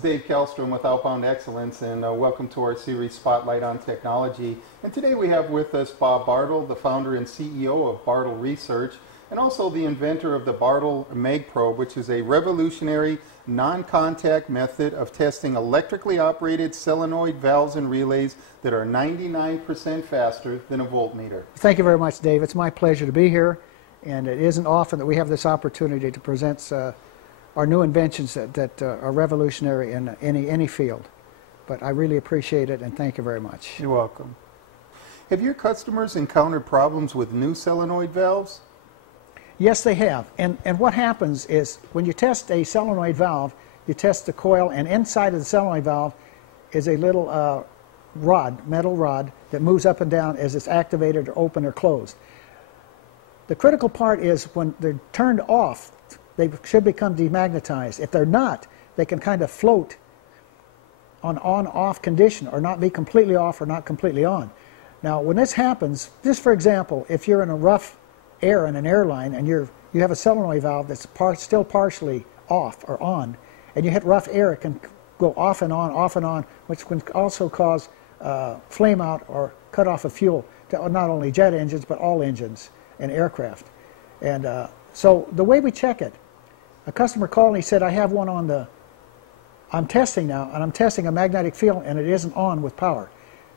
is Dave Kalstrom with Outbound Excellence, and welcome to our series Spotlight on Technology. And today we have with us Bob Bartol, the founder and CEO of Bartol Research, and also the inventor of the Bartol MagProbe, which is a revolutionary non-contact method of testing electrically operated solenoid valves and relays that are 99% faster than a voltmeter. Thank you very much, Dave. It's my pleasure to be here, and it isn't often that we have this opportunity to present our new inventions that are revolutionary in any field. But I really appreciate it, and thank you very much. You're welcome. Have your customers encountered problems with new solenoid valves? Yes, they have. And what happens is when you test a solenoid valve, you test the coil, and inside of the solenoid valve is a little metal rod, that moves up and down as it's activated or open or closed. The critical part is when they're turned off, they should become demagnetized. If they're not, they can kind of float on on-off condition, or not be completely off or not completely on. Now, when this happens, just for example, if you're in a rough air in an airline and you have a solenoid valve that's still partially off or on, and you hit rough air, it can go off and on, which can also cause flame out or cut off of fuel to not only jet engines but all engines and aircraft. And so the way we check it, a customer called and he said, I have one on I'm testing now, and I'm testing a magnetic field and it isn't on with power.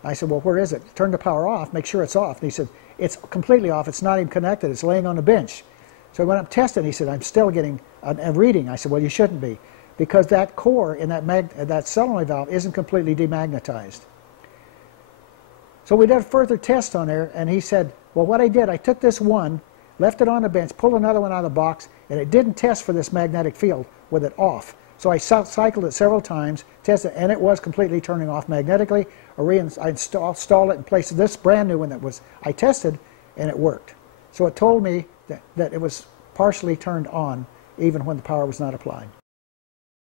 I said, well, where is it? Turn the power off, make sure it's off. And he said, it's completely off, it's not even connected, it's laying on the bench. So I went up testing, he said, I'm still getting a reading. I said, well, you shouldn't be, because that core in that solenoid valve isn't completely demagnetized. So we did a further test on there, and he said, well, what I did, I took this one, left it on the bench, pulled another one out of the box, and it didn't test for this magnetic field with it off. So I cycled it several times, tested it, and it was completely turning off magnetically. I installed it and placed this brand new one that I tested, and it worked. So it told me that it was partially turned on even when the power was not applied.